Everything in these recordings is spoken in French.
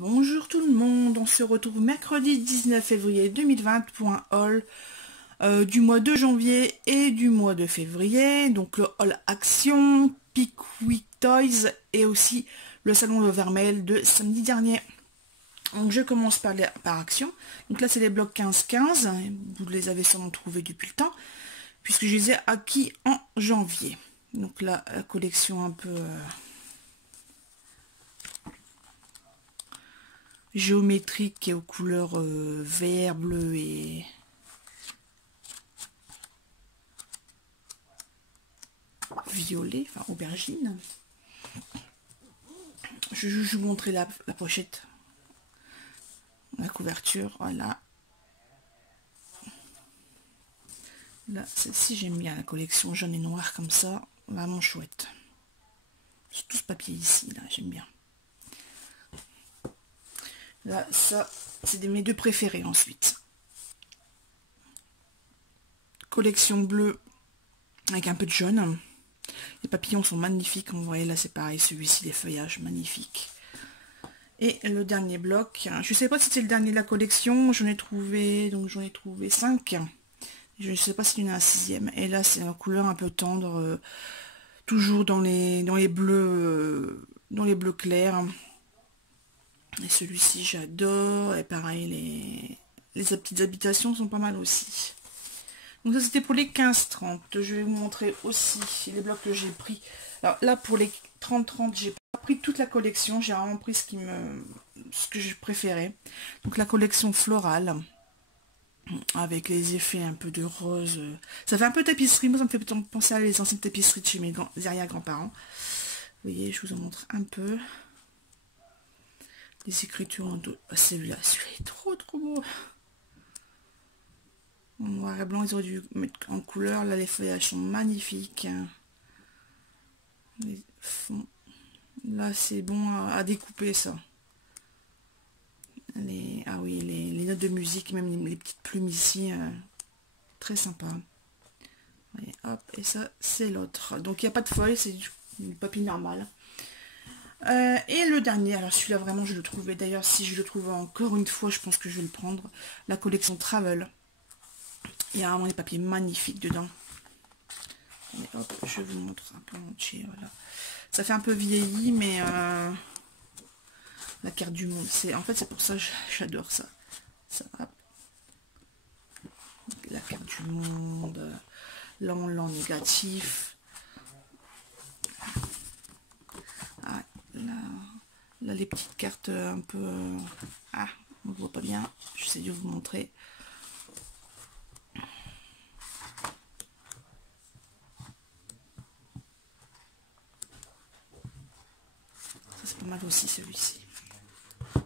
Bonjour tout le monde, on se retrouve mercredi 19 février 2020 pour un haul du mois de janvier et du mois de février. Donc le haul Action, Pickwick Toys et aussi le salon de Vermel de samedi dernier. Donc je commence par Action. Donc là c'est les blocs 15-15, vous les avez sûrement trouvés depuis le temps, puisque je les ai acquis en janvier. Donc là la collection un peu... géométrique et aux couleurs vert, bleu et violet, enfin aubergine. Je vous montrer la pochette, la couverture, voilà. Là, celle-ci j'aime bien, la collection jaune et noir comme ça, vraiment chouette. Surtout ce papier ici, là, j'aime bien. Là, ça, c'est mes deux préférés ensuite. Collection bleue avec un peu de jaune. Les papillons sont magnifiques. Vous voyez, là, c'est pareil. Celui-ci, les feuillages magnifiques. Et le dernier bloc. Je ne sais pas si c'est le dernier de la collection. J'en ai trouvé 5. Je ne sais pas s'il y en a un 6e. Et là, c'est une couleur un peu tendre. Toujours dans les bleus clairs. Et celui-ci j'adore, et pareil les petites habitations sont pas mal aussi. Donc ça c'était pour les 15-30. Je vais vous montrer aussi les blocs que j'ai pris. Alors là pour les 30-30 j'ai pas pris toute la collection, j'ai vraiment pris ce que j'ai préféré. Donc la collection florale avec les effets un peu de rose, ça fait un peu tapisserie. Moi ça me fait penser à les anciennes tapisseries de chez mes arrière-grands-parents. Vous voyez, je vous en montre un peu. Les écritures en dos. Oh, celui-là est trop beau. En noir et blanc, ils auraient dû mettre en couleur. Là, les feuillages sont magnifiques. Les fonds. Là, c'est bon à découper ça. Ah oui, les notes de musique, même les petites plumes ici. Très sympa. Allez, hop, et ça, c'est l'autre. Donc, il n'y a pas de feuilles, c'est du papier normal. Et le dernier, alors celui-là vraiment je le trouvais, d'ailleurs si je le trouve encore une fois je pense que je vais le prendre, la collection Travel. Il y a vraiment des papiers magnifiques dedans. Et hop, je vous montre un peu entier, voilà. Ça fait un peu vieilli mais la carte du monde, en fait c'est pour ça que j'adore ça. Hop. La carte du monde, l'an négatif. Là, les petites cartes un peu... on ne voit pas bien. J'essaie de vous montrer. Ça, c'est pas mal aussi, celui-ci. Pas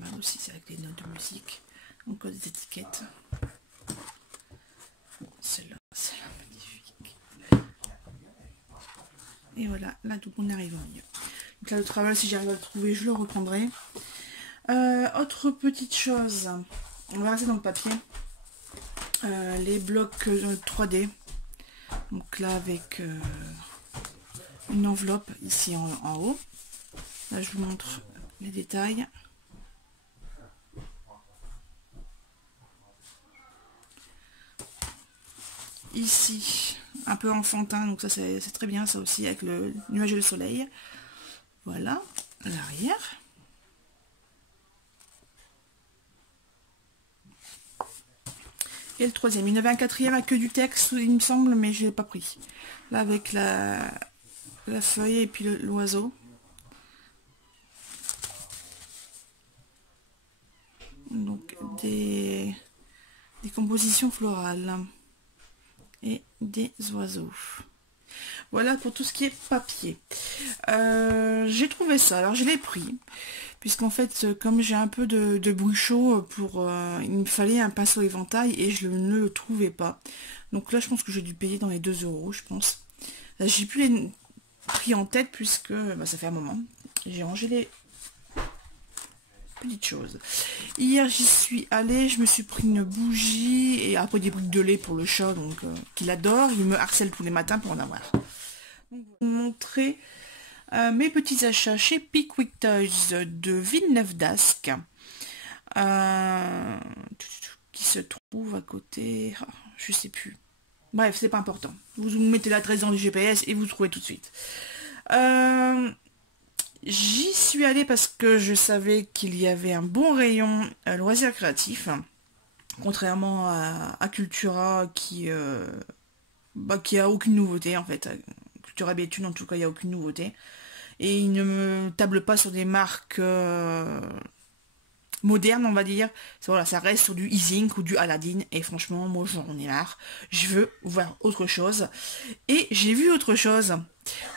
mal aussi, c'est avec les notes de musique. Encore des étiquettes. Celle-là, magnifique. Et voilà, là, donc on arrive au milieu. Donc là, le travail, si j'arrive à le trouver, je le reprendrai. Autre petite chose, on va rester dans le papier. Les blocs 3D. Donc là, avec une enveloppe ici en haut. Là, je vous montre les détails. Ici, un peu enfantin, donc ça c'est très bien, ça aussi, avec le nuage et le soleil. Voilà, l'arrière. Et le troisième, il y en avait un quatrième avec que du texte, il me semble, mais je l'ai pas pris. Là, avec la feuille et puis l'oiseau. Donc, des compositions florales. Et des oiseaux. Voilà pour tout ce qui est papier. J'ai trouvé ça, alors je l'ai pris, puisqu'en fait, comme j'ai un peu de bruit chaud, il me fallait un pinceau éventail et je ne le trouvais pas. Donc là, je pense que j'ai dû payer dans les 2 €, je pense. J'ai plus les prix en tête, puisque ça fait un moment. J'ai rangé les petites choses. Hier j'y suis allée, je me suis pris une bougie et après des briques de lait pour le chat, donc qu'il adore, il me harcèle tous les matins pour en avoir. Donc, je vais vous montrer Mes petits achats chez Pickwick Toys de Villeneuve d'Ascq. Qui se trouve à côté... Oh, je sais plus. Bref, c'est pas important. Vous mettez l'adresse dans le GPS et vous trouvez tout de suite. J'y suis allée parce que je savais qu'il y avait un bon rayon loisirs créatifs. Contrairement à Cultura qui a aucune nouveauté en fait. Cultura Béthune en tout cas il n'y a aucune nouveauté. Et il ne me table pas sur des marques modernes on va dire. Voilà, ça reste sur du Isink ou du Aladdin. Et franchement moi j'en ai marre. Je veux voir autre chose. Et j'ai vu autre chose. En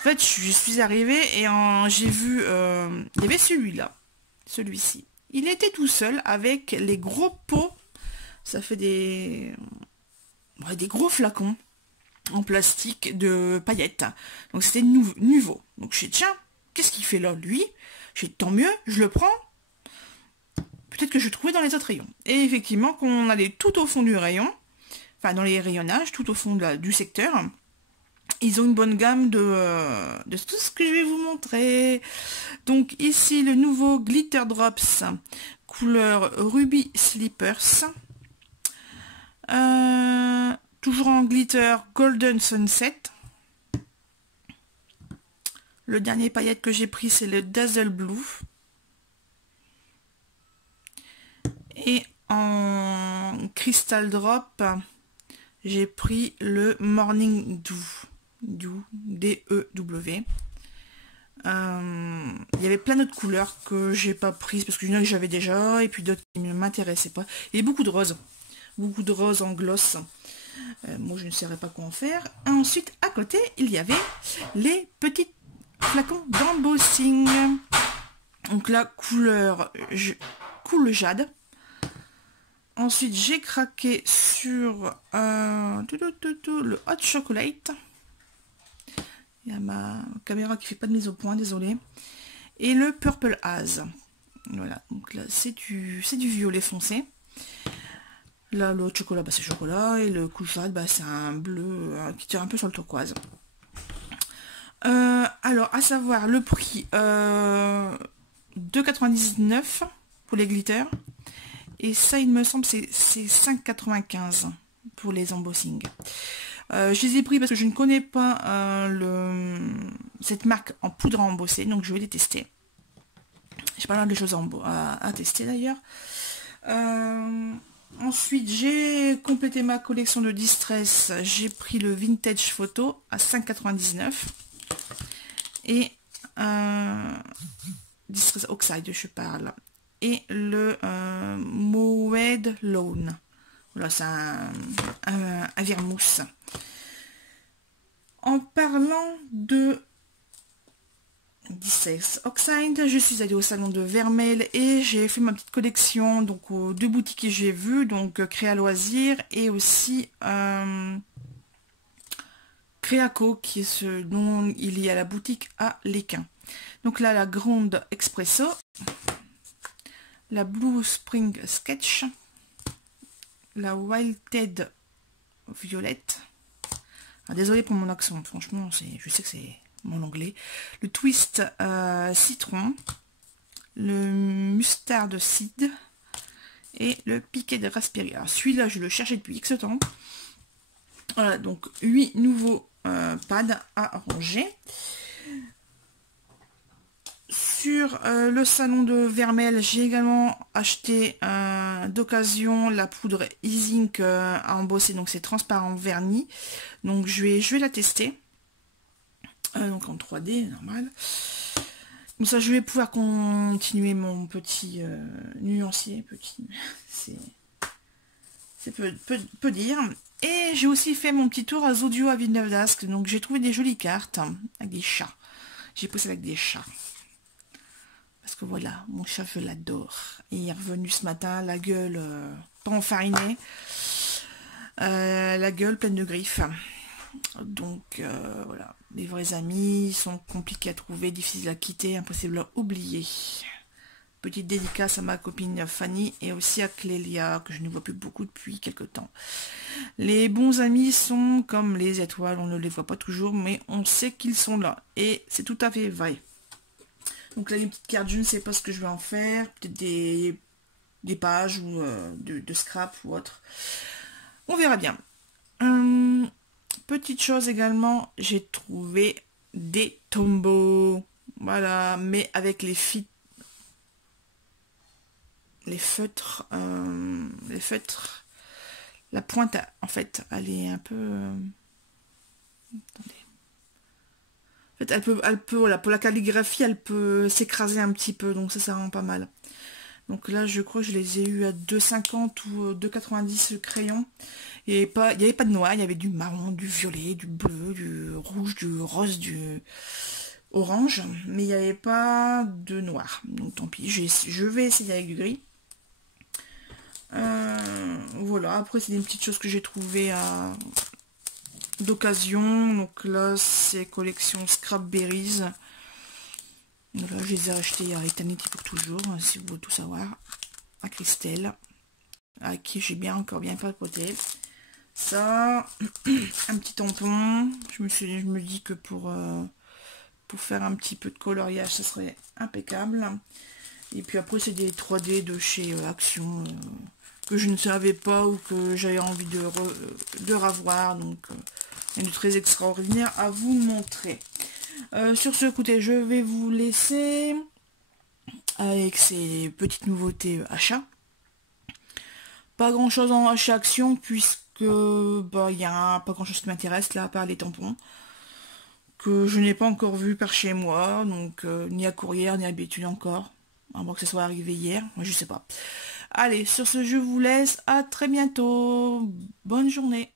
fait je suis arrivée et j'ai vu... il y avait celui-là. Celui-ci. Il était tout seul avec les gros pots. Ça fait des gros flacons en plastique de paillettes. Donc c'était nouveau. Donc je dis tiens, qu'est-ce qu'il fait là lui? Je dis tant mieux, je le prends. Peut-être que je le trouvais dans les autres rayons. Et effectivement, quand on allait tout au fond du rayon, enfin dans les rayonnages, tout au fond du secteur, ils ont une bonne gamme de tout ce que je vais vous montrer. Donc ici le nouveau Glitter Drops couleur Ruby Slippers. Toujours en glitter Golden Sunset. Le dernier paillette que j'ai pris c'est le Dazzle Blue. Et en Crystal Drop j'ai pris le Morning Dew. D-E-W. Il y avait plein d'autres couleurs que j'ai pas prises parce qu'il y en a que j'avais déjà et puis d'autres qui ne m'intéressaient pas. Il y a beaucoup de roses. Beaucoup de roses en gloss. Moi, je ne saurais pas quoi en faire. Et ensuite, à côté, il y avait les petits flacons d'embossing. Donc la couleur cool jade. Ensuite, j'ai craqué sur le hot chocolate. Il y a ma caméra qui fait pas de mise au point, désolé. Et le purple haze. Voilà, donc là, c'est du violet foncé. Là, le chocolat, bah, c'est chocolat. Et le cool jade, bah, c'est un bleu qui tire un peu sur le turquoise. Alors, à savoir, le prix 2,99 pour les glitters. Et ça, il me semble, c'est 5,95 pour les embossings. Je les ai pris parce que je ne connais pas cette marque en poudre à embosser. Donc, je vais les tester. J'ai pas mal de choses à tester d'ailleurs. Ensuite, j'ai complété ma collection de Distress. J'ai pris le Vintage Photo à 5,99. Et Distress Oxide, je parle. Et le Mowed Lawn. Voilà, c'est un vermousse. En parlant de Distress Oxide, je suis allée au salon de Vermeil et j'ai fait ma petite collection donc aux deux boutiques que j'ai vues, donc Créa Loisirs et aussi Créaco, qui est ce dont il y a la boutique à Léquin. Donc là, la Grande Expresso, la Blue Spring Sketch, la Wilted Violette. Désolée pour mon accent, franchement, je sais que c'est mon anglais. Le Twist Citron, le Mustard Seed et le Piquet de Raspberry. Alors celui-là, je le cherchais depuis X temps. Voilà, donc 8 nouveaux pads à ranger. Sur le salon de Vermeil, j'ai également acheté d'occasion la poudre Isink à embosser, donc c'est transparent vernis. Donc je vais la tester. Donc en 3D, normal. Comme ça, je vais pouvoir continuer mon petit nuancier. C'est peu dire. Et j'ai aussi fait mon petit tour à Zodio à Villeneuve d'Ascq. Donc j'ai trouvé des jolies cartes avec des chats. J'ai posé avec des chats. Parce que voilà, mon chat, je l'adore. Et il est revenu ce matin, la gueule pas enfarinée. La gueule pleine de griffes. Donc voilà, les vrais amis sont compliqués à trouver, difficiles à quitter, impossible à oublier. petite dédicace à ma copine Fanny et aussi à Clélia, que je ne vois plus beaucoup depuis quelques temps. Les bons amis sont comme les étoiles, on ne les voit pas toujours, mais on sait qu'ils sont là. Et c'est tout à fait vrai. Donc là, une petite carte, je ne sais pas ce que je vais en faire. Peut-être des pages ou de scrap ou autre. On verra bien. Petite chose également, j'ai trouvé des tombeaux. Voilà, mais avec les feutres, la pointe, en fait, elle est un peu... attendez. En fait, voilà, pour la calligraphie, elle peut s'écraser un petit peu, donc ça rend pas mal. Donc là, je crois que je les ai eu à 2,50 ou 2,90 le crayon. Il n'y avait pas de noir, il y avait du marron, du violet, du bleu, du rouge, du rose, du orange, mais il n'y avait pas de noir. Donc tant pis, je vais essayer avec du gris. Voilà, après c'est des petites choses que j'ai trouvées d'occasion. Donc là, c'est collection Scrapberries. Donc là, je les ai achetés à Eternity pour toujours, si vous voulez tout savoir. À Christelle, à qui j'ai encore bien papoté. Ça, un petit tampon. Je me dis que pour faire un petit peu de coloriage, ça serait impeccable. Et puis après, c'est des 3D de chez Action que je ne savais pas ou que j'avais envie de revoir. Donc, rien de très extraordinaire à vous montrer. Sur ce, écoutez, je vais vous laisser avec ces petites nouveautés achat. Pas grand chose en achat Action puisque il y a pas grand chose qui m'intéresse là à part les tampons que je n'ai pas encore vu par chez moi, donc ni à courrier ni à habitude encore, à moins que ça soit arrivé hier, moi je sais pas. Allez, sur ce je vous laisse, à très bientôt, bonne journée.